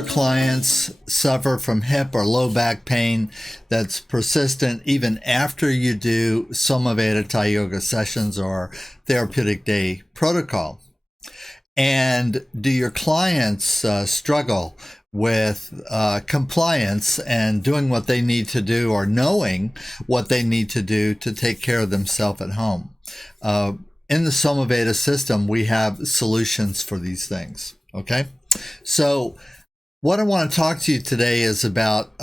your clients suffer from hip or low back pain that's persistent even after you do SomaVeda Thai Yoga sessions or therapeutic day protocol? And do your clients struggle with compliance and doing what they need to do or knowing what they need to do to take care of themselves at home? In the SomaVeda system, we have solutions for these things, okay? So what I want to talk to you today is about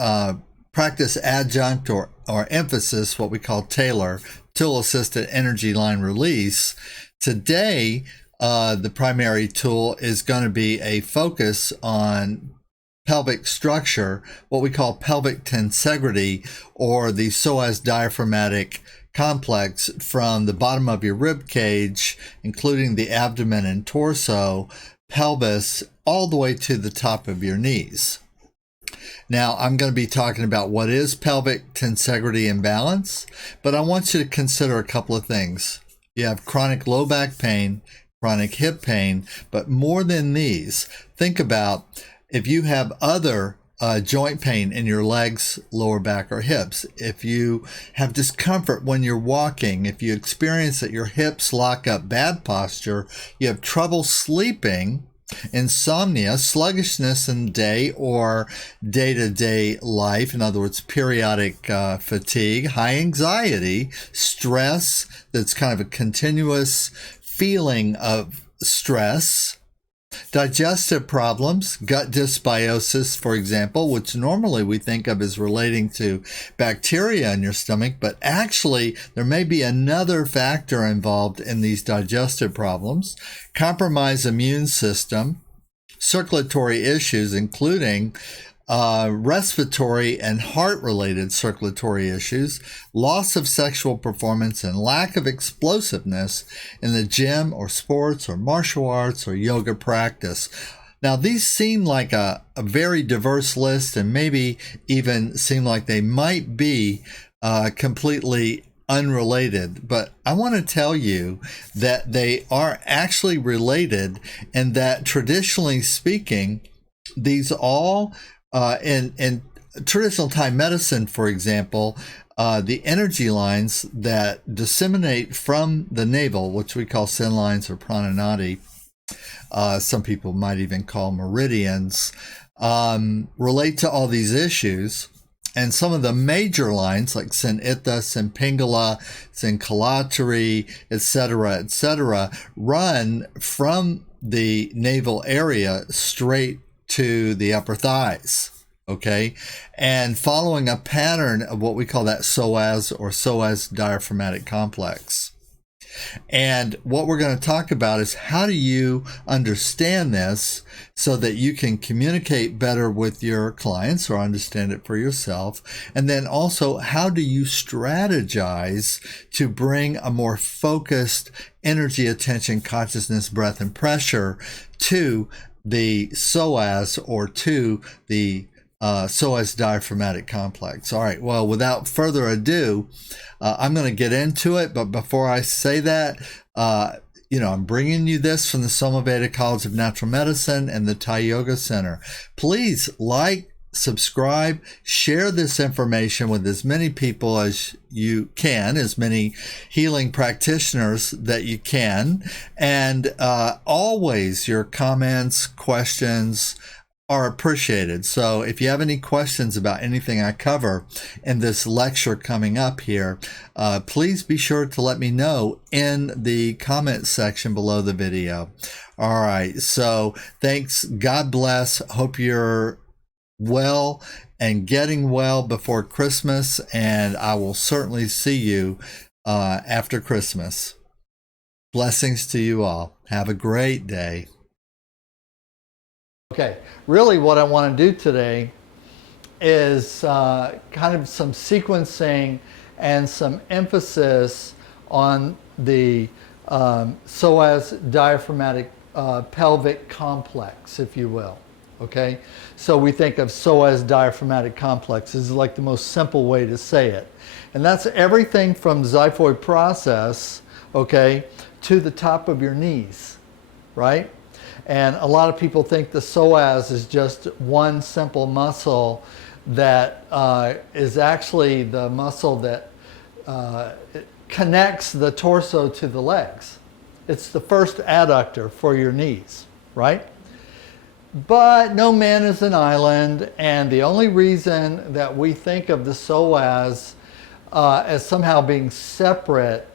practice adjunct or emphasis, what we call Taylor, tool-assisted energy line release. Today, the primary tool is going to be a focus on pelvic structure, what we call pelvic tensegrity, or the psoas diaphragmatic complex from the bottom of your rib cage, including the abdomen and torso, pelvis, all the way to the top of your knees. Now, I'm going to be talking about what is pelvic tensegrity imbalance, but I want you to consider a couple of things. You have chronic low back pain, chronic hip pain, but more than these, think about if you have other joint pain in your legs, lower back, or hips, if you have discomfort when you're walking, if you experience that your hips lock up, bad posture, you have trouble sleeping, insomnia, sluggishness in day or day-to-day life, in other words, periodic fatigue, high anxiety, stress that's kind of a continuous feeling of stress, digestive problems, gut dysbiosis, for example, which normally we think of as relating to bacteria in your stomach, but actually there may be another factor involved in these digestive problems, compromised immune system, circulatory issues, including respiratory and heart-related circulatory issues, loss of sexual performance, and lack of explosiveness in the gym or sports or martial arts or yoga practice. Now, these seem like a very diverse list and maybe even seem like they might be completely unrelated, but I want to tell you that they are actually related and that traditionally speaking, these all in traditional Thai medicine, for example, the energy lines that disseminate from the navel, which we call sin lines or prananadi, some people might even call meridians, relate to all these issues. And some of the major lines like Sin Ittha, Sin Pingala, Sin Kalatari, etc., run from the navel area straight to the upper thighs, okay? And following a pattern of what we call that psoas or psoas diaphragmatic complex. And what we're going to talk about is how do you understand this so that you can communicate better with your clients or understand it for yourself. And then also, how do you strategize to bring a more focused energy, attention, consciousness, breath, and pressure to the psoas or to the psoas diaphragmatic complex. All right, well, without further ado, I'm going to get into it. But before I say that, I'm bringing you this from the SomaVeda College of Natural Medicine and the Thai Yoga Center. Please like, subscribe, share this information with as many people as you can, as many healing practitioners that you can. And always your comments, questions are appreciated. So if you have any questions about anything I cover in this lecture coming up here, please be sure to let me know in the comment section below the video. All right, so thanks. God bless. Hope you're well and getting well before Christmas, and I will certainly see you after Christmas. Blessings to you all. Have a great day. Okay, really what I want to do today is kind of some sequencing and some emphasis on the psoas diaphragmatic pelvic complex, if you will. Okay, so we think of psoas diaphragmatic complex as like the most simple way to say it. And that's everything from the xiphoid process, okay, to the top of your knees, right? And a lot of people think the psoas is just one simple muscle that is actually the muscle that connects the torso to the legs. It's the first adductor for your knees, right? But no man is an island, and the only reason that we think of the psoas as somehow being separate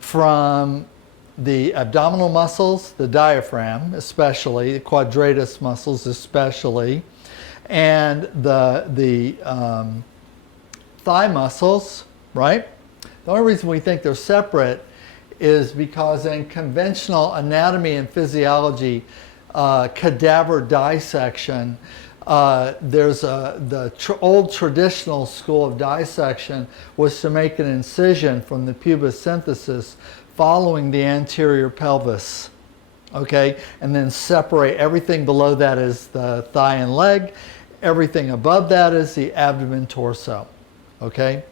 from the abdominal muscles, the diaphragm especially, the quadratus muscles especially, and the thigh muscles, right? The only reason we think they're separate is because in conventional anatomy and physiology, cadaver dissection, there's the old traditional school of dissection was to make an incision from the pubis symphysis following the anterior pelvis, okay? And then separate everything below that is the thigh and leg, everything above that is the abdomen torso, okay?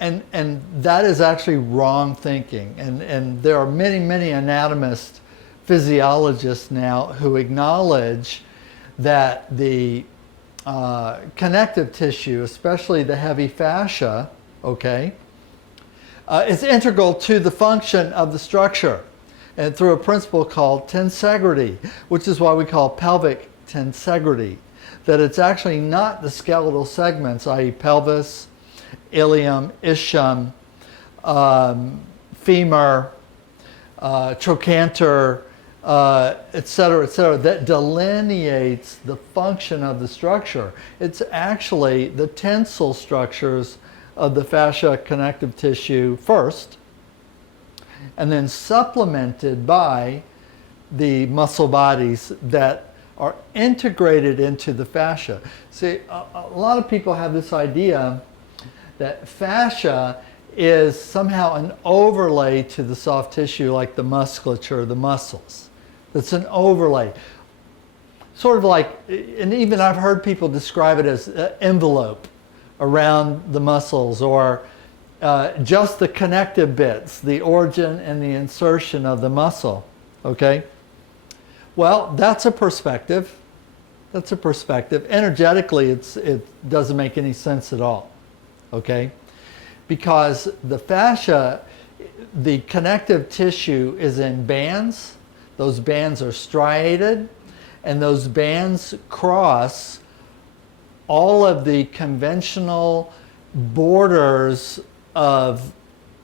And that is actually wrong thinking. And there are many, many anatomists, physiologists now who acknowledge that the connective tissue, especially the heavy fascia, okay, is integral to the function of the structure, and through a principle called tensegrity, which is why we call pelvic tensegrity, that it's actually not the skeletal segments, i.e. pelvis, ilium, ischium, femur, trochanter, et cetera, that delineates the function of the structure. It's actually the tensile structures of the fascia connective tissue first, and then supplemented by the muscle bodies that are integrated into the fascia. See, a lot of people have this idea that fascia is somehow an overlay to the soft tissue, like the musculature, the muscles. It's an overlay. Sort of like, and even I've heard people describe it as an envelope around the muscles, or just the connective bits, the origin and the insertion of the muscle, okay? Well, that's a perspective. That's a perspective. Energetically, it doesn't make any sense at all, okay? Because the fascia, the connective tissue is in bands. Those bands are striated, and those bands cross all of the conventional borders of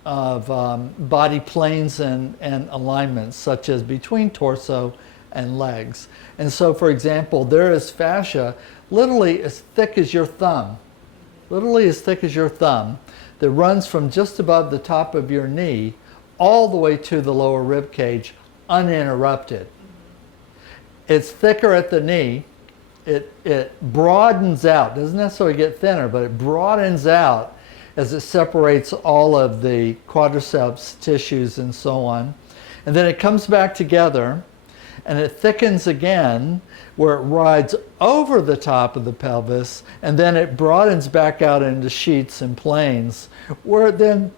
body planes and alignments, such as between torso and legs. And so, for example, there is fascia literally as thick as your thumb, literally as thick as your thumb, that runs from just above the top of your knee all the way to the lower rib cage, uninterrupted. It's thicker at the knee. It broadens out, doesn't necessarily get thinner, but it broadens out as it separates all of the quadriceps tissues and so on. And then it comes back together, and it thickens again where it rides over the top of the pelvis, and then it broadens back out into sheets and planes, where it then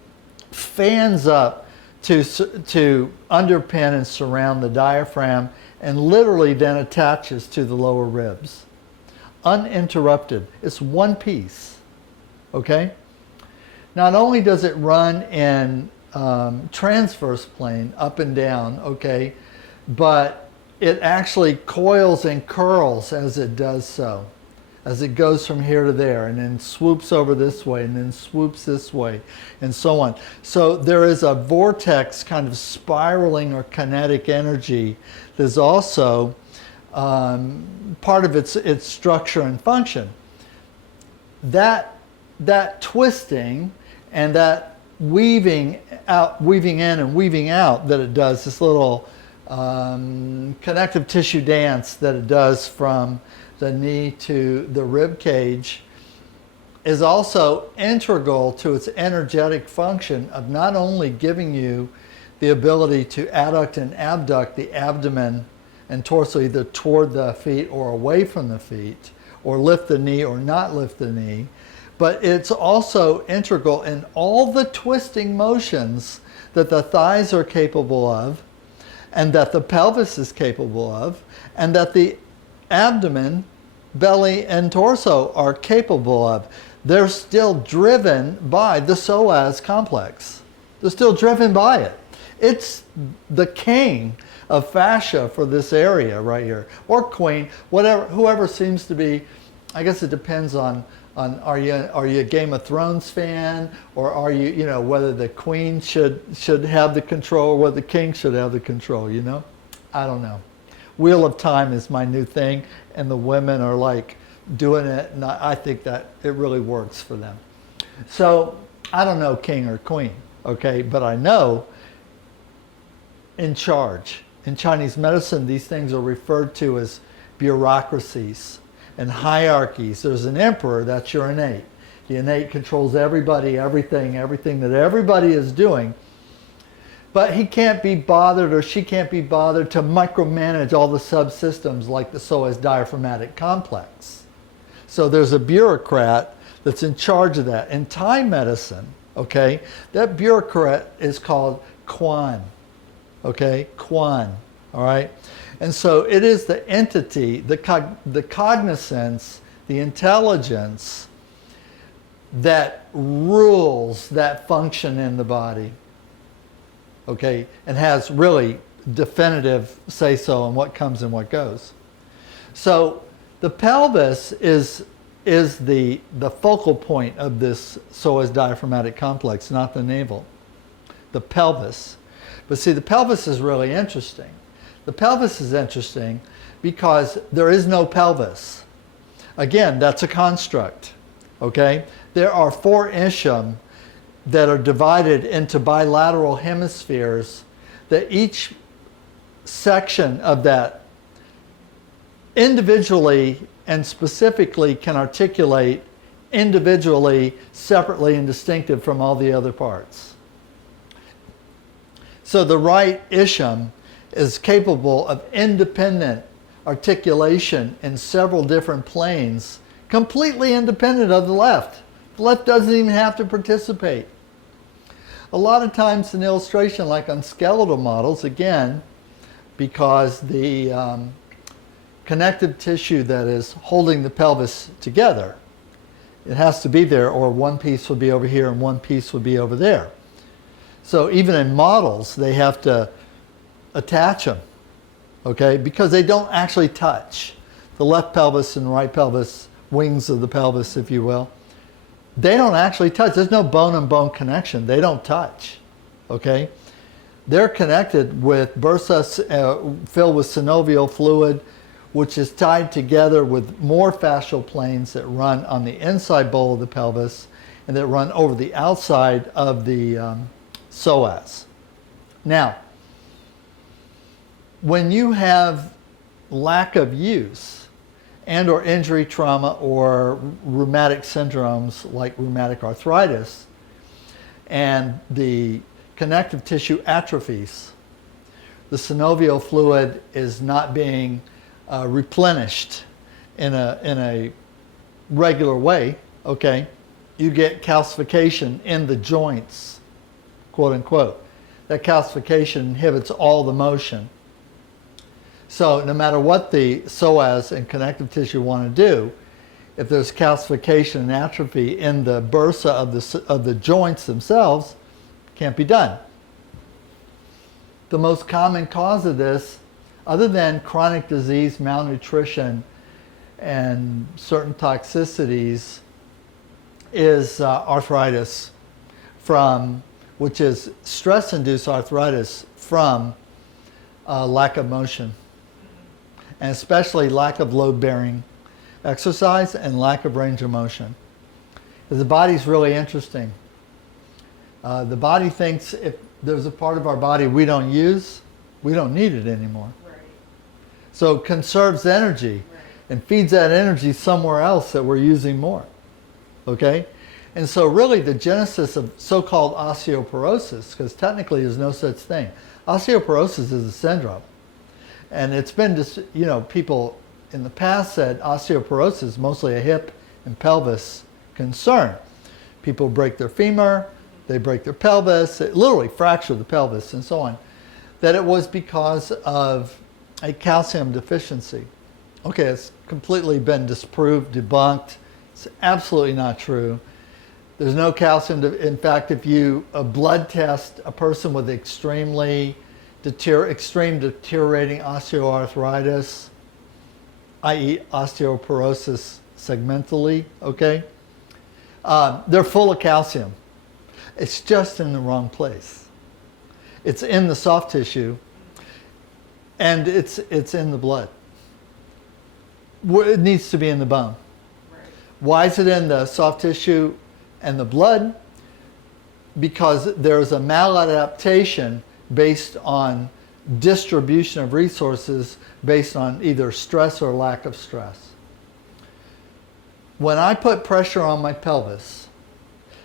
fans up to underpin and surround the diaphragm, and literally then attaches to the lower ribs. Uninterrupted. It's one piece, okay? Not only does it run in transverse plane, up and down, okay, but it actually coils and curls as it does so, as it goes from here to there, and then swoops over this way, and then swoops this way, and so on. So there is a vortex kind of spiraling or kinetic energy. There's also part of its structure and function. That twisting and that weaving in and weaving out that it does, this little connective tissue dance that it does from the knee to the rib cage, is also integral to its energetic function of not only giving you the ability to adduct and abduct the abdomen and torso either toward the feet or away from the feet, or lift the knee or not lift the knee, but it's also integral in all the twisting motions that the thighs are capable of, and that the pelvis is capable of, and that the abdomen, belly, and torso are capable of. They're still driven by the psoas complex. They're still driven by it. It's the king of fascia for this area right here, or queen, whatever, whoever seems to be. I guess it depends on are you a Game of Thrones fan, or are you whether the queen should have the control, or whether the king should have the control. I don't know. Wheel of Time is my new thing, and the women are like doing it, and I think that it really works for them. So I don't know king or queen, okay, but I know in charge. In Chinese medicine, these things are referred to as bureaucracies and hierarchies. There's an emperor, that's your innate. The innate controls everybody, everything that everybody is doing. But he can't be bothered, or she can't be bothered to micromanage all the subsystems like the psoas diaphragmatic complex. So there's a bureaucrat that's in charge of that. In Thai medicine, okay, that bureaucrat is called Quan. Okay, Quan, all right? And so it is the entity, the cognizance, the intelligence that rules that function in the body, okay, and has really definitive say-so on what comes and what goes. So the pelvis is the focal point of this psoas diaphragmatic complex, not the navel. The pelvis. But see, the pelvis is really interesting. The pelvis is interesting because there is no pelvis. Again, that's a construct, okay? There are 4 ischium that are divided into bilateral hemispheres, that each section of that individually and specifically can articulate individually, separately, and distinctive from all the other parts. So the right ischium is capable of independent articulation in several different planes, completely independent of the left. The left doesn't even have to participate. A lot of times in illustration, like on skeletal models, again, because the connective tissue that is holding the pelvis together, it has to be there, or one piece will be over here and one piece will be over there. So even in models, they have to attach them, okay, because they don't actually touch. The left pelvis and right pelvis, wings of the pelvis, if you will, they don't actually touch. There's no bone and bone connection. They don't touch, okay? They're connected with bursa filled with synovial fluid, which is tied together with more fascial planes that run on the inside bowl of the pelvis and that run over the outside of the psoas. Now, when you have lack of use and or injury, trauma, or rheumatic syndromes like rheumatic arthritis, and the connective tissue atrophies, the synovial fluid is not being replenished in a regular way, okay, you get calcification in the joints, quote unquote. That calcification inhibits all the motion. So no matter what the psoas and connective tissue want to do, if there's calcification and atrophy in the bursa of the joints themselves, it can't be done. The most common cause of this, other than chronic disease, malnutrition, and certain toxicities, is arthritis which is stress-induced arthritis from lack of motion, and especially lack of load-bearing exercise and lack of range of motion. The body's really interesting. The body thinks if there's a part of our body we don't use, we don't need it anymore. Right. So it conserves energy, right, and feeds that energy somewhere else that we're using more. Okay? And so really the genesis of so-called osteoporosis, because technically there's no such thing. Osteoporosis is a syndrome. And it's been just, people in the past said osteoporosis is mostly a hip and pelvis concern. People break their femur, they break their pelvis, they literally fracture the pelvis and so on. that it was because of a calcium deficiency. Okay, it's completely been disproved, debunked. It's absolutely not true. There's no calcium. In fact, if you blood test a person with extreme deteriorating osteoarthritis, i.e. osteoporosis segmentally, okay, they're full of calcium. It's just in the wrong place. It's in the soft tissue, and it's in the blood. It needs to be in the bone. Right. Why is it in the soft tissue and the blood? Because there's a maladaptation based on distribution of resources based on either stress or lack of stress. When I put pressure on my pelvis,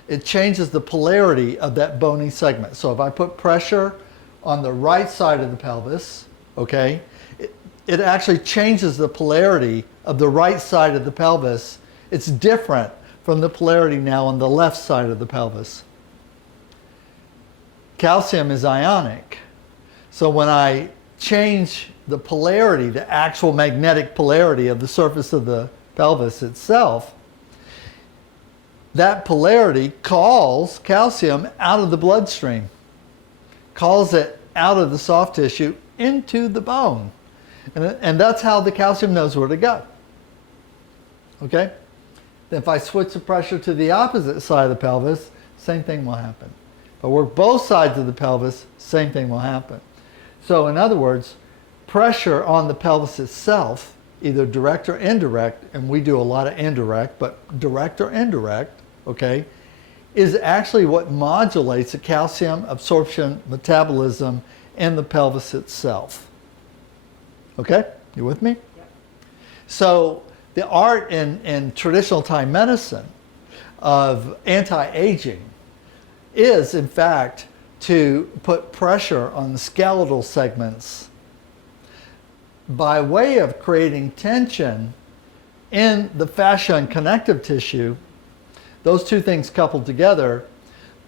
it changes the polarity of that bony segment. So if I put pressure on the right side of the pelvis, okay, it actually changes the polarity of the right side of the pelvis. It's different from the polarity now on the left side of the pelvis. Calcium is ionic. So when I change the polarity, the actual magnetic polarity of the surface of the pelvis itself, that polarity calls calcium out of the bloodstream, calls it out of the soft tissue into the bone. And that's how the calcium knows where to go. Okay? Then if I switch the pressure to the opposite side of the pelvis, same thing will happen. If I work both sides of the pelvis, same thing will happen. So in other words, pressure on the pelvis itself, either direct or indirect, and we do a lot of indirect, but direct or indirect, okay, is actually what modulates the calcium absorption metabolism in the pelvis itself. Okay? You with me? Yep. So the art in traditional Thai medicine of anti-aging is, in fact, to put pressure on the skeletal segments by way of creating tension in the fascia and connective tissue. Those two things coupled together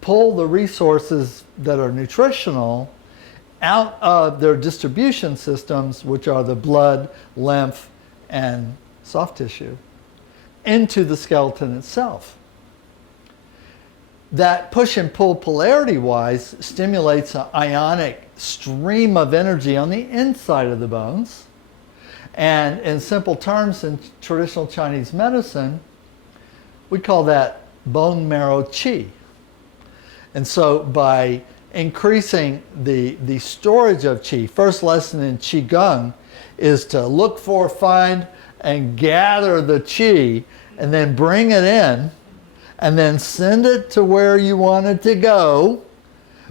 pull the resources that are nutritional out of their distribution systems, which are the blood, lymph, and soft tissue, into the skeleton itself. That push and pull polarity-wise stimulates an ionic stream of energy on the inside of the bones. And in simple terms, in traditional Chinese medicine, we call that bone marrow qi. And so by increasing the storage of qi, first lesson in qigong is to look for, find, and gather the qi, and then bring it in, and then send it to where you want it to go.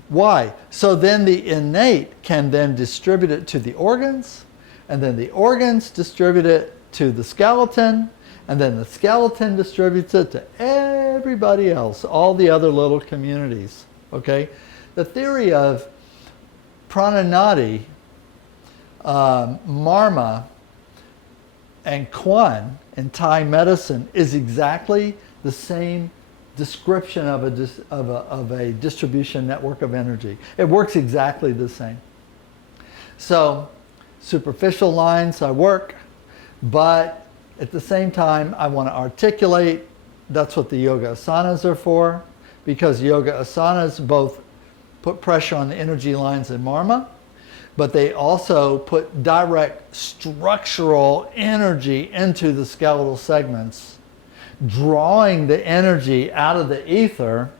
Why? So then the innate can then distribute it to the organs, and then the organs distribute it to the skeleton, and then the skeleton distributes it to everybody else, all the other little communities. Okay? The theory of prananadi, marma, and kwan in Thai medicine is exactly the same description of a distribution network of energy. It works exactly the same. So superficial lines I work, but at the same time I want to articulate. That's what the yoga asanas are for, because yoga asanas both put pressure on the energy lines in marma, but they also put direct structural energy into the skeletal segments, drawing the energy out of the ether,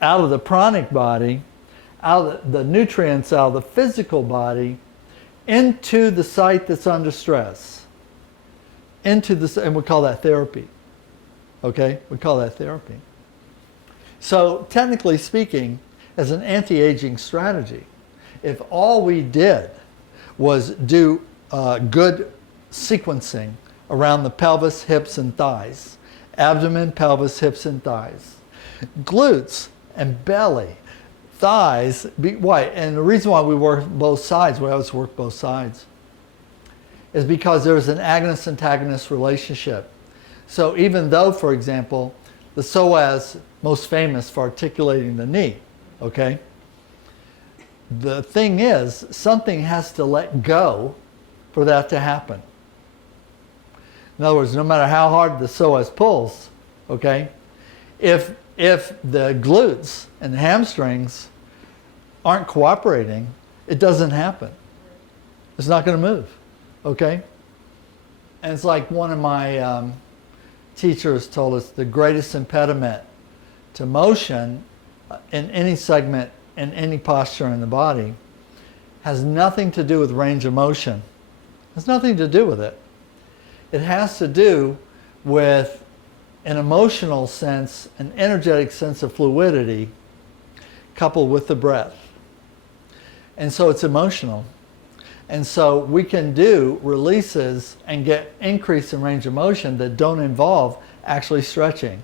out of the pranic body, out of the nutrients out of the physical body, into the site that's under stress. And we call that therapy. Okay? We call that therapy. So technically speaking, as an anti-aging strategy, if all we did was do good sequencing around the pelvis, hips, and thighs, abdomen, pelvis, hips, and thighs, glutes and belly, thighs, why? And the reason why we work both sides, we always work both sides, is because there's an agonist-antagonist relationship. So even though, for example, the psoas, most famous for articulating the knee, okay? the thing is, something has to let go for that to happen. In other words, no matter how hard the psoas pulls, okay, if the glutes and the hamstrings aren't cooperating, it doesn't happen. It's not going to move, okay? And it's like one of my teachers told us, the greatest impediment to motion in any segment, in any posture in the body, has nothing to do with range of motion. It has nothing to do with it. It has to do with an emotional sense, an energetic sense of fluidity coupled with the breath. And so it's emotional. And so we can do releases and get increase in range of motion that don't involve actually stretching.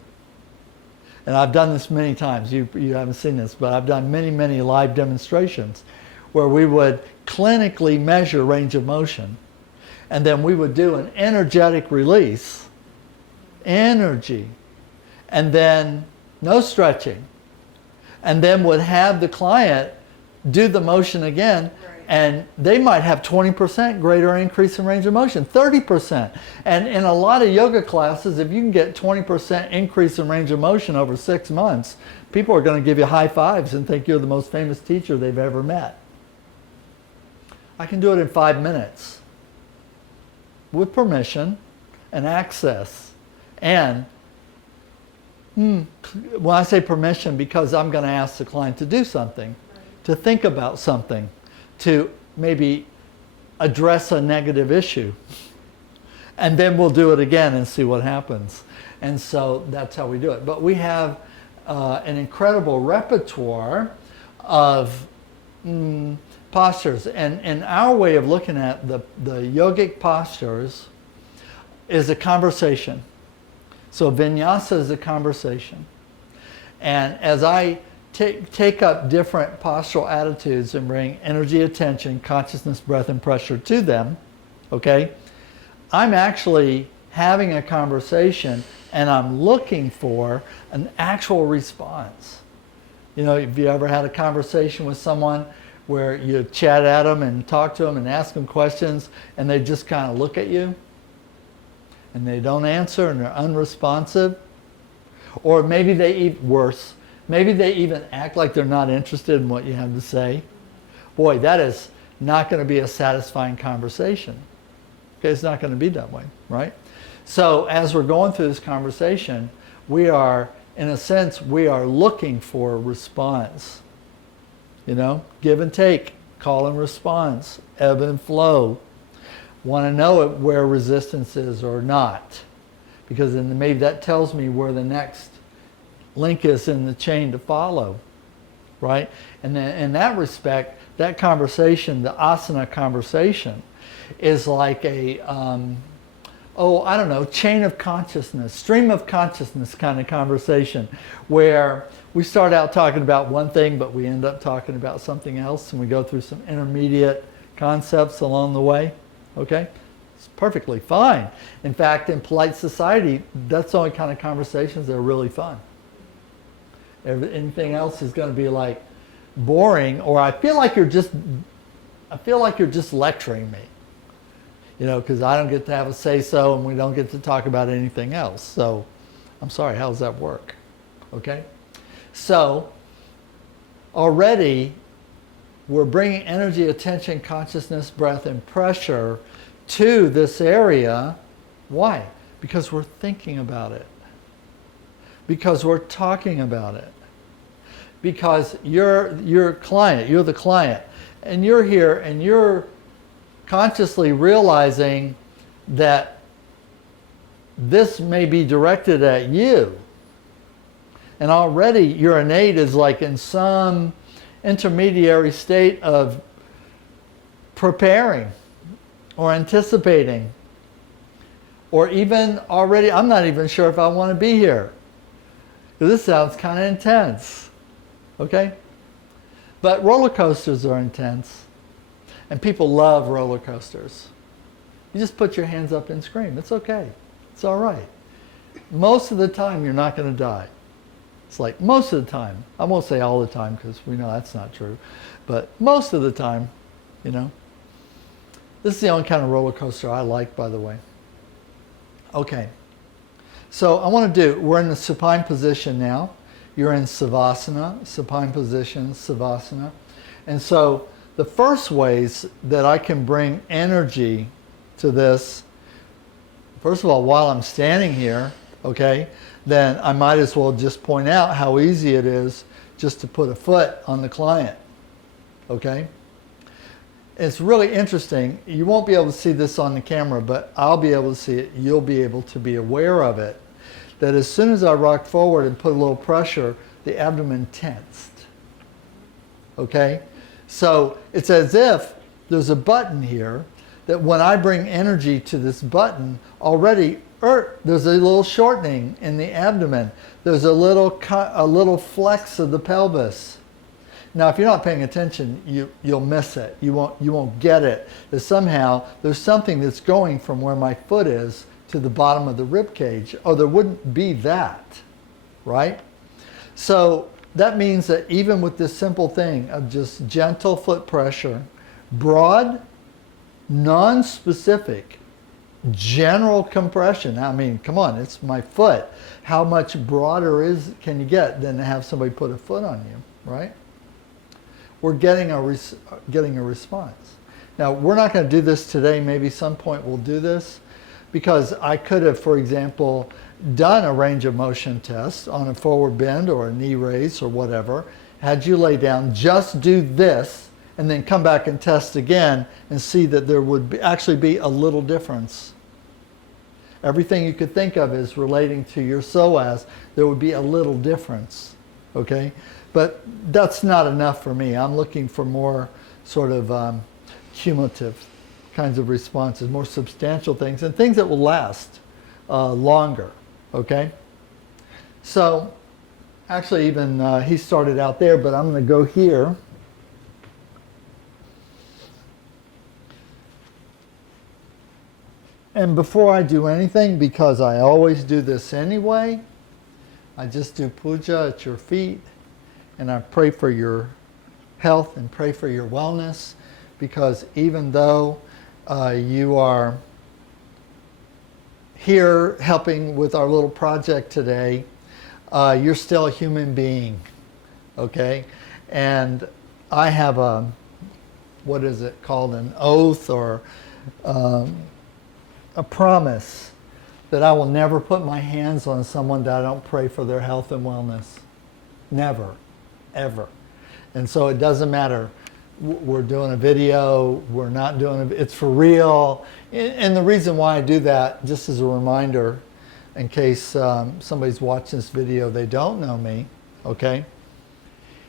And I've done this many times. You haven't seen this, but I've done many, many live demonstrations where we would clinically measure range of motion. And then we would do an energetic release, energy, and then no stretching. And then would have the client do the motion again, and they might have 20% greater increase in range of motion, 30%. And in a lot of yoga classes, if you can get 20% increase in range of motion over 6 months, people are going to give you high fives and think you're the most famous teacher they've ever met. I can do it in 5 minutes with permission and access. And when I say permission, because I'm going to ask the client to do something, to think about something, to maybe address a negative issue. And then we'll do it again and see what happens. And so that's how we do it. But we have an incredible repertoire of postures. And our way of looking at the yogic postures is a conversation. So vinyasa is a conversation. And as I take up different postural attitudes and bring energy, attention, consciousness, breath, and pressure to them, okay, I'm actually having a conversation and I'm looking for an actual response. You know, have you ever had a conversation with someone where you chat at them and talk to them and ask them questions and they just kind of look at you and they don't answer and they're unresponsive? Or maybe worse, maybe they even act like they're not interested in what you have to say. Boy, that is not going to be a satisfying conversation. Okay, it's not going to be that way, right? So as we're going through this conversation, we are, in a sense, we are looking for a response. You know, give and take, call and response, ebb and flow. Want to know where resistance is or not. Because then maybe that tells me where the next link is in the chain to follow, right? And then in that respect, that conversation, the asana conversation, is like a, I don't know, chain of consciousness, stream of consciousness kind of conversation, where we start out talking about one thing, but we end up talking about something else, and we go through some intermediate concepts along the way, okay? It's perfectly fine. In fact, in polite society, that's the only kind of conversations that are really fun. Anything else is going to be like boring, or I feel like you're just lecturing me, you know, because I don't get to have a say-so and we don't get to talk about anything else. So I'm sorry, how does that work? Okay? So already we're bringing energy, attention, consciousness, breath, and pressure to this area. Why? Because we're thinking about it. Because we're talking about it. Because you're the client, and you're here and you're consciously realizing that this may be directed at you. And already your innate is like in some intermediary state of preparing or anticipating, or even already, I'm not even sure if I want to be here. This sounds kind of intense, okay? But roller coasters are intense, and people love roller coasters. You just put your hands up and scream. It's okay. It's all right. Most of the time, you're not going to die. It's like most of the time. I won't say all the time because we know that's not true. But most of the time, you know. This is the only kind of roller coaster I like, by the way. Okay. So I want to we're in the supine position now. You're in Savasana, supine position, Savasana. And so the first ways that I can bring energy to this, first of all, while I'm standing here, okay, then I might as well just point out how easy it is just to put a foot on the client, okay? It's really interesting. You won't be able to see this on the camera, but I'll be able to see it. You'll be able to be aware of it. That as soon as I rock forward and put a little pressure, the abdomen tensed, okay? So it's as if there's a button here that when I bring energy to this button, already there's a little shortening in the abdomen. There's a little flex of the pelvis. Now, if you're not paying attention, you'll miss it. You won't get it. That somehow there's something that's going from where my foot is to the bottom of the rib cage, or there wouldn't be that, right? So that means that even with this simple thing of just gentle foot pressure, broad, non-specific, general compression. I mean, come on, it's my foot. How much broader can you get than to have somebody put a foot on you, right? We're getting a response. Now, we're not going to do this today. Maybe some point we'll do this, because I could have, for example, done a range of motion test on a forward bend or a knee raise or whatever, had you lay down, just do this, and then come back and test again and see that there would actually be a little difference. Everything you could think of as relating to your psoas, there would be a little difference, okay? But that's not enough for me. I'm looking for more sort of cumulative kinds of responses, more substantial things, and things that will last longer, okay? So, actually even he started out there, but I'm going to go here. And before I do anything, because I always do this anyway, I just do puja at your feet, and I pray for your health and pray for your wellness, because even though you are here helping with our little project today, you're still a human being, okay? And I have a, what is it called, an oath or a promise that I will never put my hands on someone that I don't pray for their health and wellness. Never, ever. And so it doesn't matter. We're doing a video, we're not doing it, it's for real. And the reason why I do that, just as a reminder, in case somebody's watching this video, they don't know me, okay,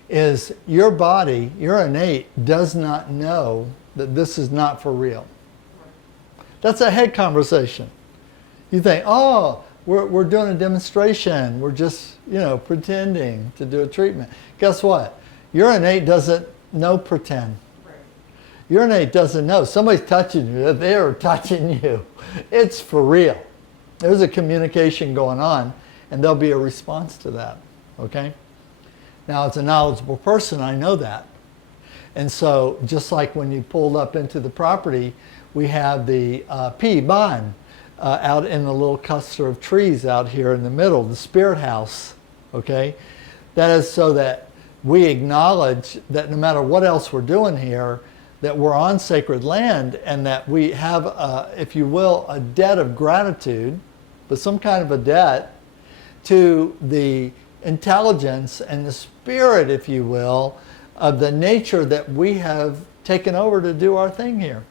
is your body, your innate, does not know that this is not for real. That's a head conversation. You think, oh, we're doing a demonstration. We're just, pretending to do a treatment. Guess what? Your innate doesn't know pretend. Right. Your innate doesn't know. Somebody's touching you. They're touching you. It's for real. There's a communication going on, and there'll be a response to that, okay? Now, as a knowledgeable person, I know that. And so, just like when you pulled up into the property, we have the ban out in the little cluster of trees out here in the middle, the spirit house, okay? That is so that we acknowledge that no matter what else we're doing here, that we're on sacred land, and that we have, if you will, a debt of gratitude, but some kind of a debt to the intelligence and the spirit, if you will, of the nature that we have taken over to do our thing here.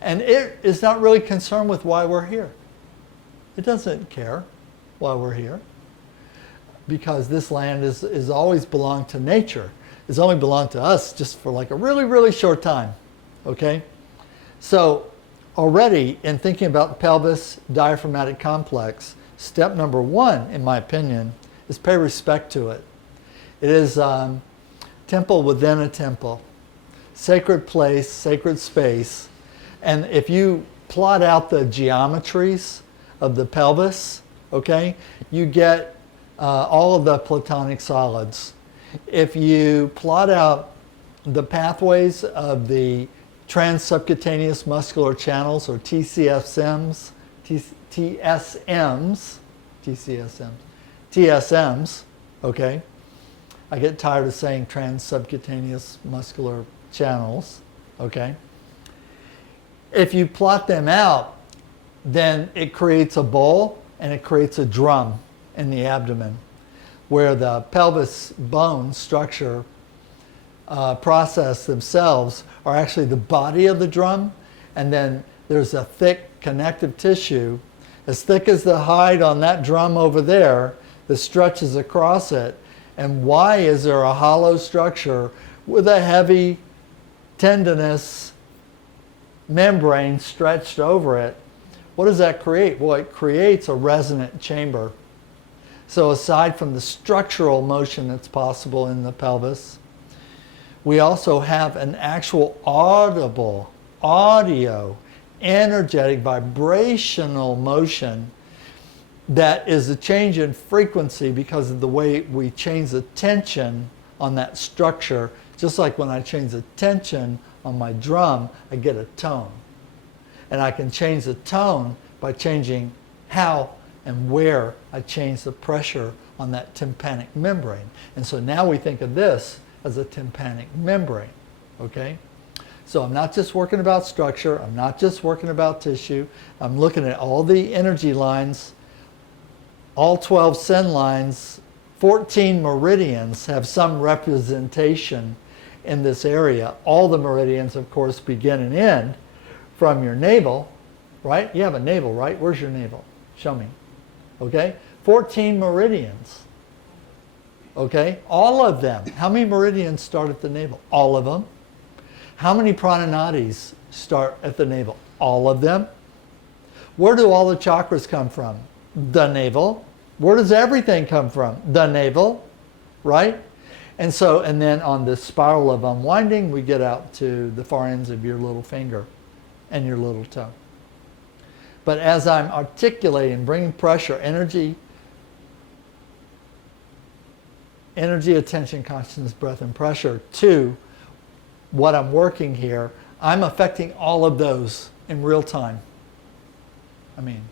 And it is not really concerned with why we're here. It doesn't care why we're here, because this land is always belonged to nature. It's only belonged to us just for like a really, really short time, okay? So already in thinking about the pelvis diaphragmatic complex, step number one, in my opinion, is pay respect to it. It is temple within a temple, sacred place, sacred space. And if you plot out the geometries of the pelvis, okay, you get all of the platonic solids. If you plot out the pathways of the transsubcutaneous muscular channels, or TCSMs, TSMs, okay? I get tired of saying transsubcutaneous muscular channels, okay? If you plot them out, then it creates a bowl and it creates a drum in the abdomen, where the pelvis bone structure process themselves are actually the body of the drum, and then there's a thick connective tissue as thick as the hide on that drum over there that stretches across it. And why is there a hollow structure with a heavy tendinous membrane stretched over it? What does that create? Well, it creates a resonant chamber. So aside from the structural motion that's possible in the pelvis, we also have an actual audible, audio, energetic, vibrational motion that is a change in frequency because of the way we change the tension on that structure. Just like when I change the tension on my drum, I get a tone. And I can change the tone by changing how and where I change the pressure on that tympanic membrane. And so now we think of this as a tympanic membrane, okay? So I'm not just working about structure, I'm not just working about tissue, I'm looking at all the energy lines, all 12 sen lines, 14 meridians have some representation in this area. All the meridians, of course, begin and end from your navel, right? You have a navel, right? Where's your navel? Show me. Okay? 14 meridians. Okay? All of them. How many meridians start at the navel? All of them. How many prananadis start at the navel? All of them. Where do all the chakras come from? The navel. Where does everything come from? The navel, right? And then on this spiral of unwinding, we get out to the far ends of your little finger and your little toe. But as I'm articulating, bringing pressure, energy, attention, consciousness, breath, and pressure to what I'm working here, I'm affecting all of those in real time. I mean,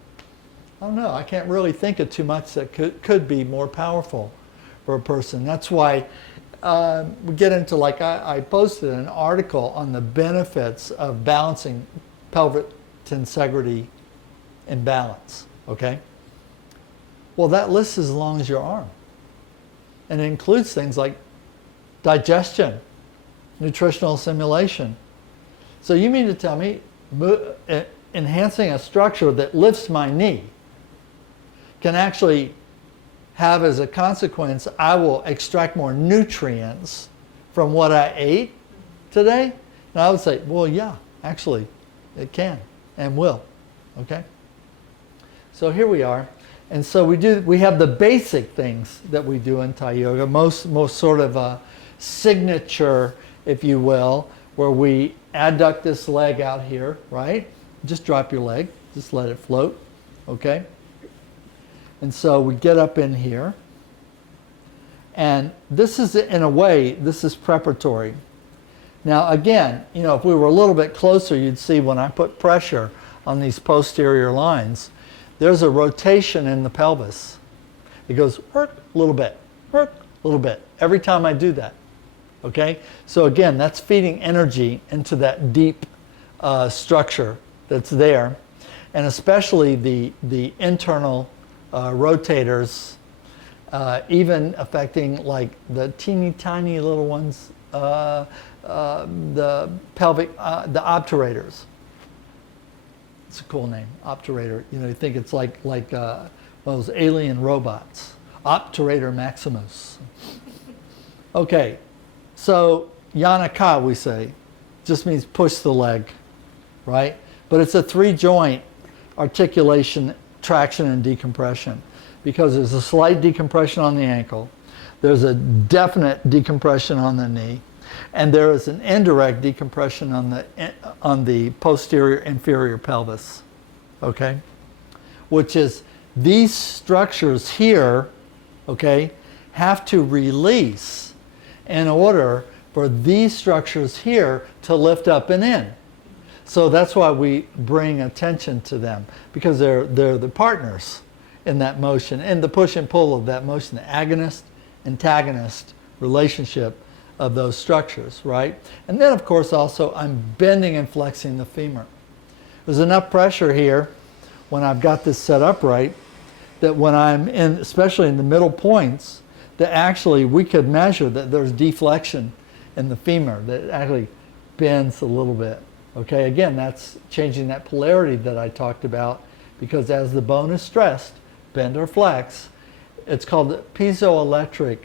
I don't know, I can't really think of too much that could be more powerful for a person. That's why we get into, like, I posted an article on the benefits of balancing pelvic tensegrity in balance, okay? Well, that list is as long as your arm. And it includes things like digestion, nutritional assimilation. So you mean to tell me enhancing a structure that lifts my knee can actually have as a consequence, I will extract more nutrients from what I ate today? And I would say, well, yeah, actually, it can and will, okay? So here we are. And so we have the basic things that we do in Thai yoga, most sort of a signature, if you will, where we adduct this leg out here, right? Just drop your leg, just let it float, okay? And so we get up in here. And this is, in a way, this is preparatory. Now again, you know, if we were a little bit closer, you'd see when I put pressure on these posterior lines, there's a rotation in the pelvis. It goes a little bit, a little bit, every time I do that, okay? So again, that's feeding energy into that deep structure that's there, and especially the internal rotators, even affecting like the teeny tiny little ones, the pelvic, the obturators. It's a cool name, obturator. You know, you think it's like those alien robots. Obturator Maximus. Okay, so Yanaka, we say, just means push the leg, right? But it's a 3-joint articulation, traction, and decompression, because there's a slight decompression on the ankle, there's a definite decompression on the knee, and there is an indirect decompression on the posterior inferior pelvis, okay? Which is these structures here okay, have to release in order for these structures here to lift up and in. So that's why we bring attention to them, because they're the partners in that motion, and the push and pull of that motion, the agonist, antagonist relationship of those structures, right? And then of course also I'm bending and flexing the femur. There's enough pressure here when I've got this set up right that when I'm in, especially in the middle points, that actually we could measure that there's deflection in the femur, that it actually bends a little bit. Okay, again, that's changing that polarity that I talked about, because as the bone is stressed, bend or flex, it's called piezoelectric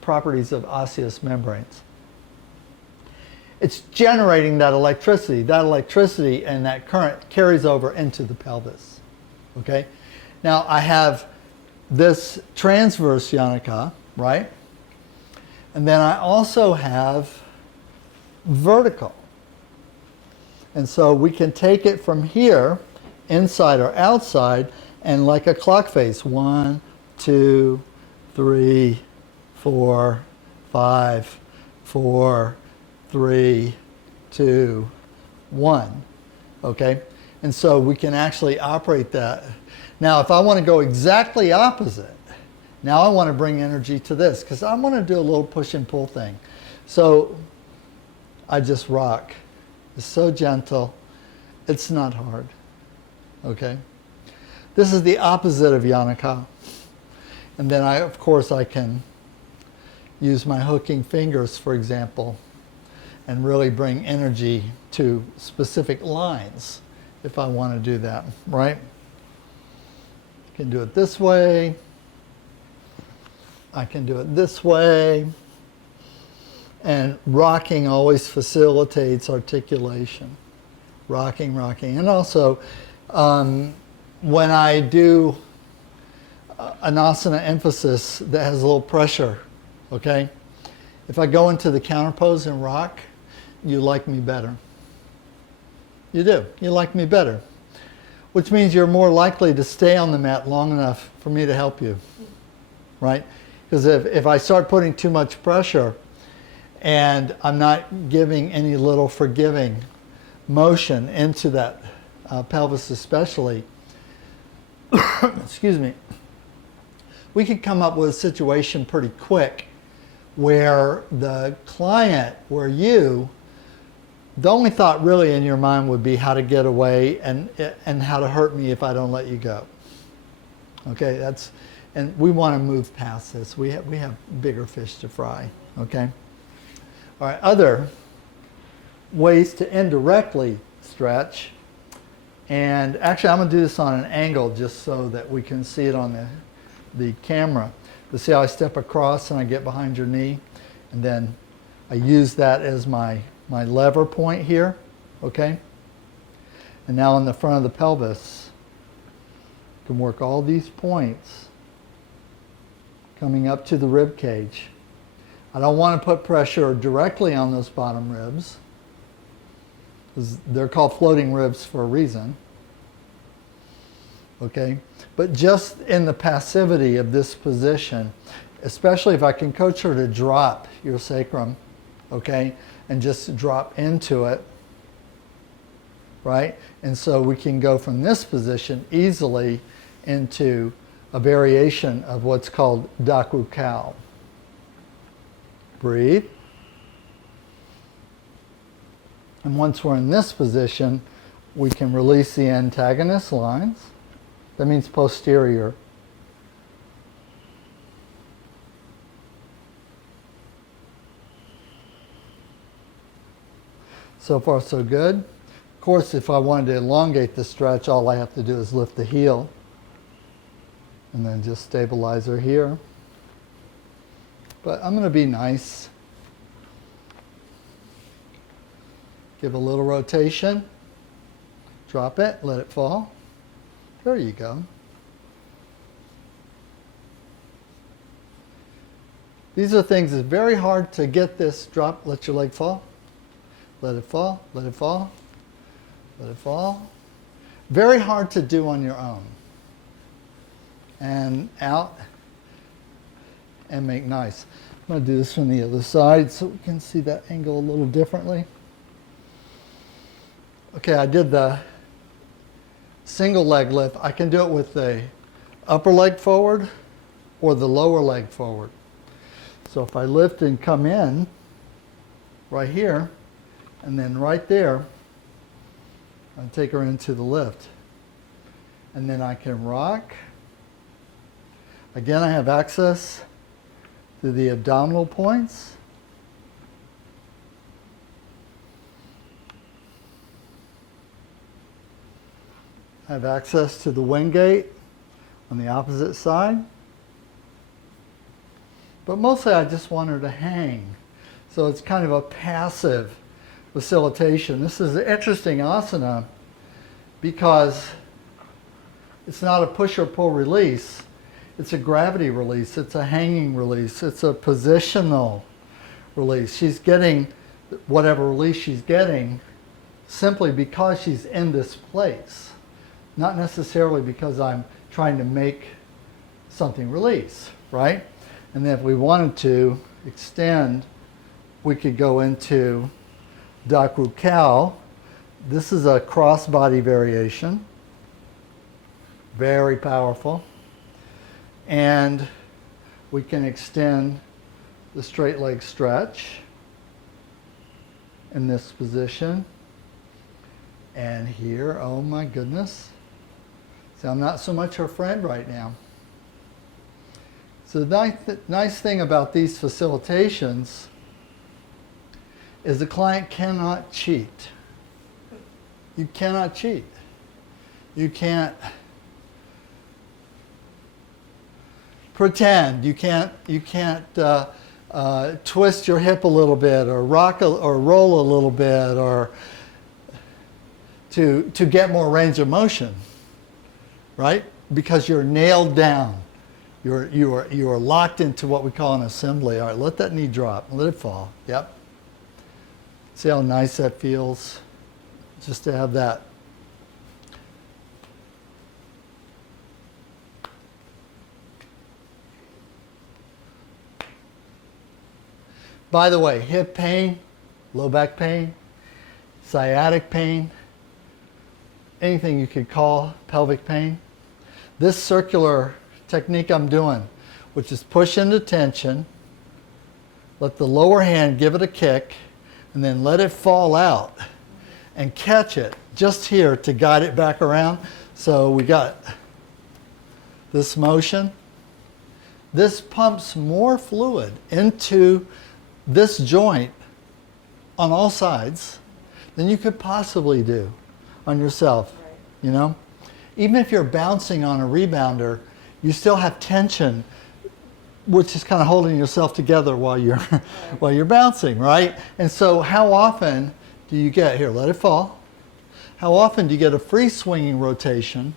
properties of osseous membranes. It's generating that electricity. That electricity and that current carries over into the pelvis. Okay? Now I have this transverse Yanaka, right? And then I also have vertical. And so we can take it from here, inside or outside, and like a clock face, 1, 2, 3, 4, 5, 4, 3, 2, 1. Okay? And so we can actually operate that. Now, if I want to go exactly opposite, now I want to bring energy to this, because I want to do a little push and pull thing. So I just rock. It's so gentle. It's not hard. Okay? This is the opposite of Yanaka. And then of course, I can use my hooking fingers, for example, and really bring energy to specific lines if I want to do that, right? I can do it this way. I can do it this way. And rocking always facilitates articulation. Rocking, rocking. And also, when I do an asana emphasis that has a little pressure, okay? If I go into the counter pose and rock, you like me better. You do. You like me better. Which means you're more likely to stay on the mat long enough for me to help you, right? Because if I start putting too much pressure, and I'm not giving any little forgiving motion into that pelvis especially, excuse me, we can come up with a situation pretty quick where the client, where you, the only thought really in your mind would be how to get away and how to hurt me if I don't let you go. Okay, and we want to move past this. We have bigger fish to fry, okay? All right, other ways to indirectly stretch, and actually I'm going to do this on an angle just so that we can see it on the camera. To see how I step across and I get behind your knee, and then I use that as my lever point here, okay? And now in the front of the pelvis, you can work all these points coming up to the rib cage. I don't want to put pressure directly on those bottom ribs, because they're called floating ribs for a reason. Okay? But just in the passivity of this position, especially if I can coach her to drop your sacrum, okay, and just drop into it, right? And so we can go from this position easily into a variation of what's called Daku Cow. Breathe. And once we're in this position, we can release the antagonist lines. That means posterior. So far, so good. Of course, if I wanted to elongate the stretch, all I have to do is lift the heel and then just stabilize her here. But I'm going to be nice. Give a little rotation. Drop it, let it fall. There you go. These are things that's very hard to get this drop. Let your leg fall. Let it fall, let it fall, let it fall. Very hard to do on your own. And out, and make nice. I'm going to do this from the other side so we can see that angle a little differently. Okay, I did the single leg lift. I can do it with the upper leg forward or the lower leg forward. So if I lift and come in right here, and then right there, I'll take her into the lift. And then I can rock. Again, I have access to the abdominal points. I have access to the wingate on the opposite side. But mostly I just want her to hang. So it's kind of a passive facilitation. This is an interesting asana because it's not a push or pull release. It's a gravity release. It's a hanging release. It's a positional release. She's getting whatever release she's getting simply because she's in this place. Not necessarily because I'm trying to make something release, right? And then if we wanted to extend, we could go into Dakru Cow. This is a cross-body variation. Very powerful. And we can extend the straight leg stretch in this position. And here, oh my goodness. See, I'm not so much her friend right now. So the nice thing about these facilitations is the client cannot cheat. You cannot cheat. You can't pretend. You can't twist your hip a little bit or rock or roll a little bit or to get more range of motion, right? Because you're nailed down. You are locked into what we call an assembly. All right, let that knee drop. Let it fall. Yep. See how nice that feels? Just to have that. By the way, hip pain, low back pain, sciatic pain, anything you could call pelvic pain. This circular technique I'm doing, which is push into tension, let the lower hand give it a kick, and then let it fall out and catch it just here to guide it back around. So we got this motion. This pumps more fluid into this joint on all sides than you could possibly do on yourself, you know? Even if you're bouncing on a rebounder, you still have tension, which is kind of holding yourself together while you're while you're bouncing, right? And so how often do you get, here, let it fall. How often do you get a free swinging rotation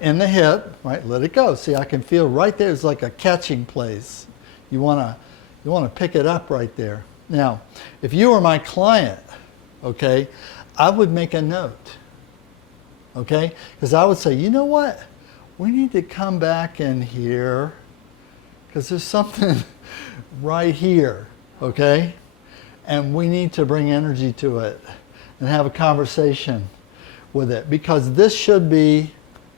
in the hip, right? Let it go. See, I can feel right there. It's like a catching place. You want to pick it up right there. Now, if you were my client, okay, I would make a note, okay? Because I would say, you know what? We need to come back in here because there's something right here, okay? And we need to bring energy to it and have a conversation with it because this should be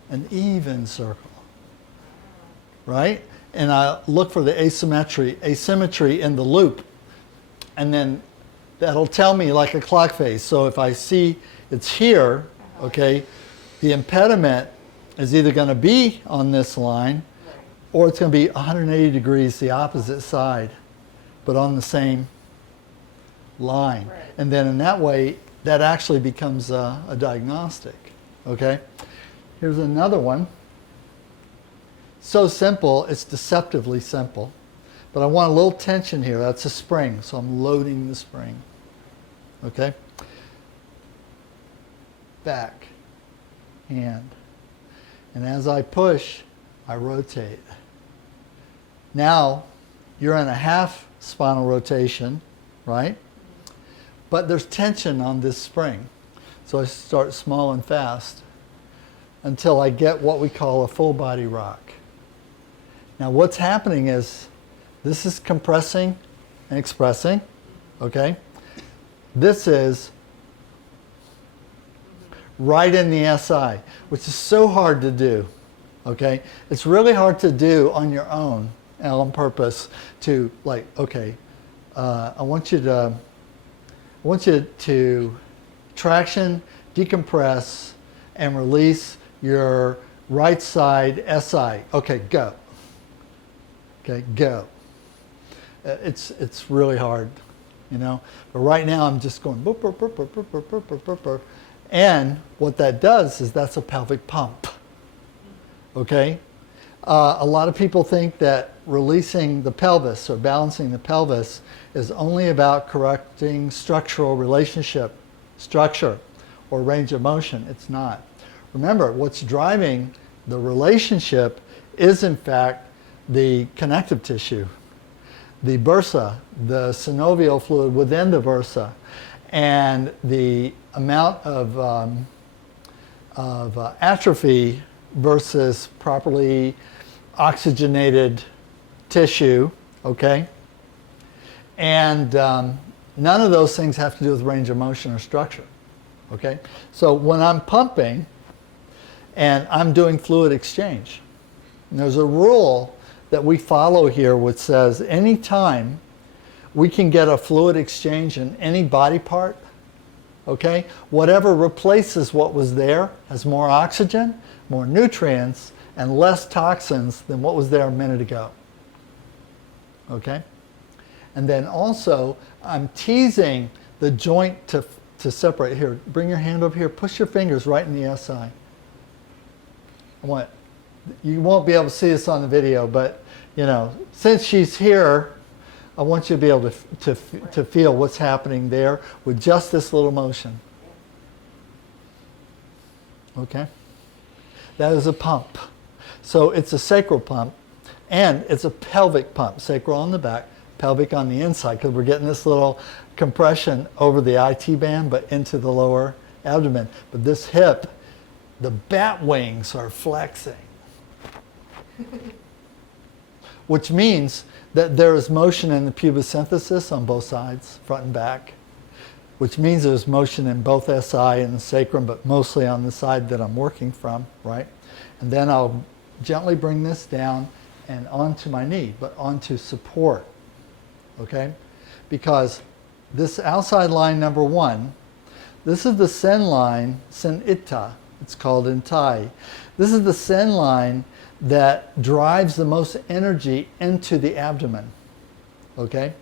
an even circle, right? And I look for the asymmetry in the loop, and then that'll tell me like a clock face. So if I see it's here, okay, the impediment is either going to be on this line or it's going to be 180 degrees the opposite side, but on the same line. Right. And then in that way, that actually becomes a diagnostic, okay? Here's another one. So simple, it's deceptively simple. But I want a little tension here. That's a spring, so I'm loading the spring. Okay? Back, hand. And as I push, I rotate. Now, you're in a half spinal rotation, right? But there's tension on this spring. So I start small and fast until I get what we call a full body rock. Now what's happening is This is compressing and expressing, okay? This is right in the SI, which is so hard to do, okay? It's really hard to do on your own and on purpose to like, okay, I want you to traction, decompress, and release your right side SI. Okay, go. Okay, go. It's really hard, you know. But right now I'm just going boop, boop, boop, boop, boop, boop, boop, boop, boop, boop. And what that does is that's a pelvic pump. Okay? A lot of people think that releasing the pelvis or balancing the pelvis is only about correcting structural relationship, structure, or range of motion. It's not. Remember, what's driving the relationship is in fact the connective tissue, the bursa, the synovial fluid within the bursa, and the amount of atrophy versus properly oxygenated tissue, okay? And none of those things have to do with range of motion or structure, okay? So when I'm pumping and I'm doing fluid exchange, and there's a rule that we follow here which says anytime we can get a fluid exchange in any body part, okay, whatever replaces what was there has more oxygen, more nutrients, and less toxins than what was there a minute ago, okay? And then also, I'm teasing the joint to separate. Here, bring your hand over here, push your fingers right in the SI. You won't be able to see this on the video, but you know, since she's here, I want you to be able to feel what's happening there with just this little motion. Okay? That is a pump. So it's a sacral pump, and it's a pelvic pump. Sacral on the back, pelvic on the inside, because we're getting this little compression over the IT band, but into the lower abdomen. But this hip, the bat wings are flexing. Which means that there is motion in the pubesynthesis on both sides, front and back, which means there's motion in both SI and the sacrum, but mostly on the side that I'm working from, right? And then I'll gently bring this down and onto my knee, but onto support, okay? Because this outside line number 1, this is the sen line, sen itta, it's called in Thai. This is the sen line that drives the most energy into the abdomen, okay?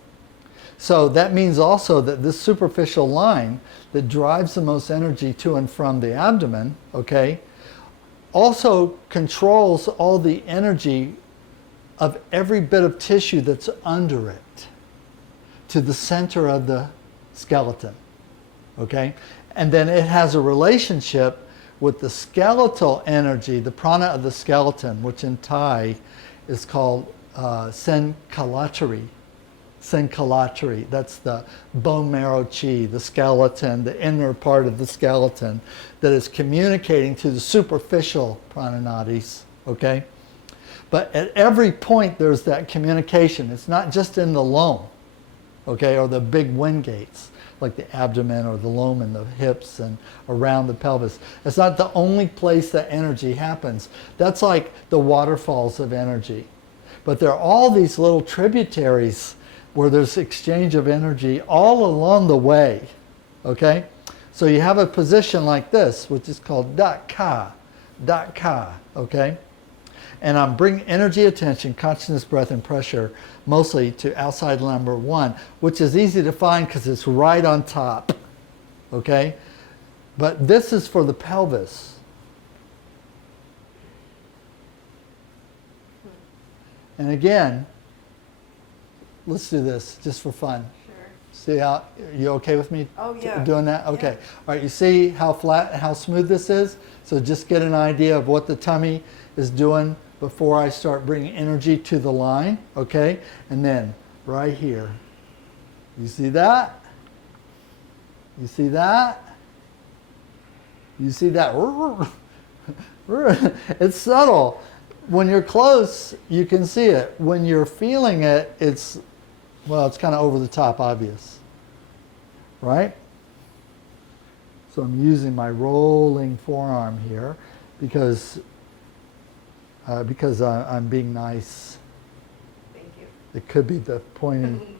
So that means also that this superficial line that drives the most energy to and from the abdomen, okay, also controls all the energy of every bit of tissue that's under it to the center of the skeleton, okay? And then it has a relationship with the skeletal energy, the prana of the skeleton, which in Thai is called senkalatari. Senkalatari, that's the bone marrow chi, the skeleton, the inner part of the skeleton that is communicating to the superficial prananadis, okay? But at every point there's that communication. It's not just in the loam, okay, or the big wind gates, like the abdomen or the loam and the hips and around the pelvis. It's not the only place that energy happens. That's like the waterfalls of energy. But there are all these little tributaries where there's exchange of energy all along the way, okay? So you have a position like this, which is called dat ka, okay? And I'm bringing energy, attention, consciousness, breath, and pressure mostly to outside number 1, which is easy to find because it's right on top, okay? But this is for the pelvis. And again, let's do this just for fun. Sure. See how, you okay with me doing that? Okay. Yeah. All right, you see how flat, how smooth this is? So just get an idea of what the tummy is doing before I start bringing energy to the line, okay? And then right here, you see that? You see that? You see that? It's subtle. when you're close, you can see it. When you're feeling it, it's kind of over the top obvious, right? So I'm using my rolling forearm here because I'm being nice. Thank you. It could be the pointy,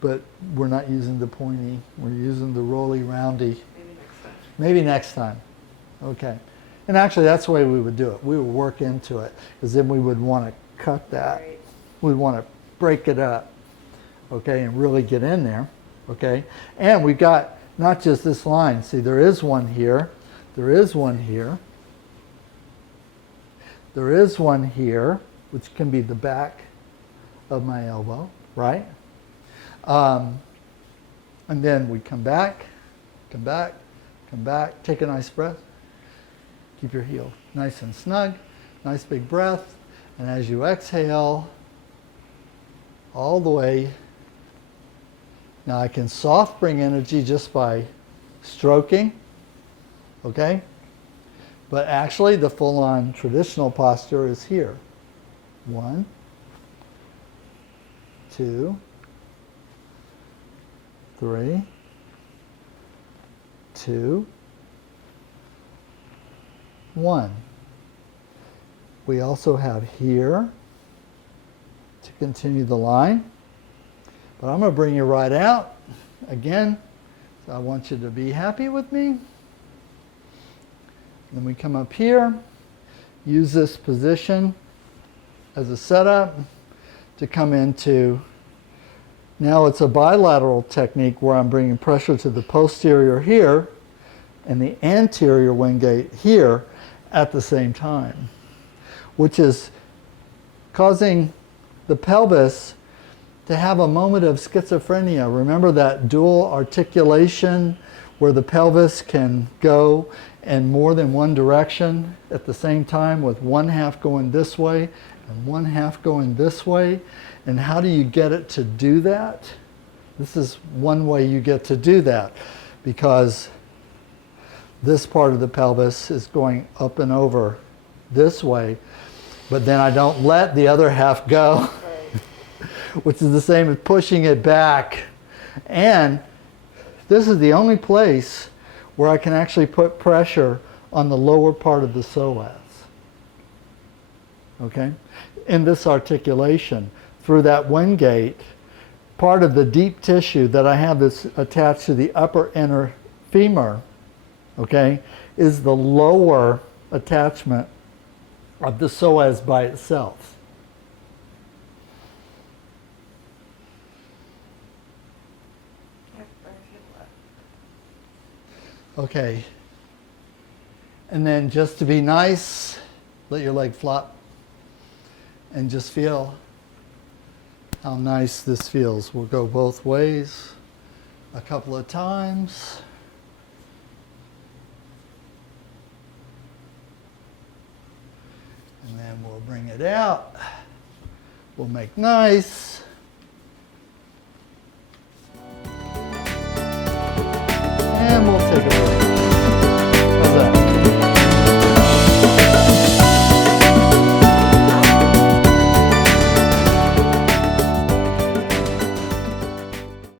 but we're not using the pointy. We're using the roly roundy. Maybe next time. Maybe next time. Okay. And actually, that's the way we would do it. We would work into it, because then we would want to cut that. Right. We'd want to break it up, okay, and really get in there, okay? And we've got not just this line. See, there is one here. There is one here. There is one here, which can be the back of my elbow, right? And then we come back, come back, come back. Take a nice breath. Keep your heel nice and snug. Nice big breath. And as you exhale, all the way. Now I can soft bring energy just by stroking, okay? But actually the full-on traditional posture is here. 1, 2, 3, 2, 1. We also have here to continue the line. But I'm going to bring you right out again. So I want you to be happy with me. Then we come up here, use this position as a setup to come into, now it's a bilateral technique where I'm bringing pressure to the posterior here and the anterior wingate here at the same time, which is causing the pelvis to have a moment of schizophrenia. Remember that dual articulation where the pelvis can go in more than one direction at the same time, with one half going this way and one half going this way? And how do you get it to do that? This is one way you get to do that, because this part of the pelvis is going up and over this way, but then I don't let the other half go, which is the same as pushing it back. And this is the only place where I can actually put pressure on the lower part of the psoas, okay? In this articulation, through that wingate, part of the deep tissue that I have that's attached to the upper inner femur, okay, is the lower attachment of the psoas by itself. Okay, and then just to be nice, let your leg flop and just feel how nice this feels. We'll go both ways a couple of times. And then we'll bring it out. We'll make nice.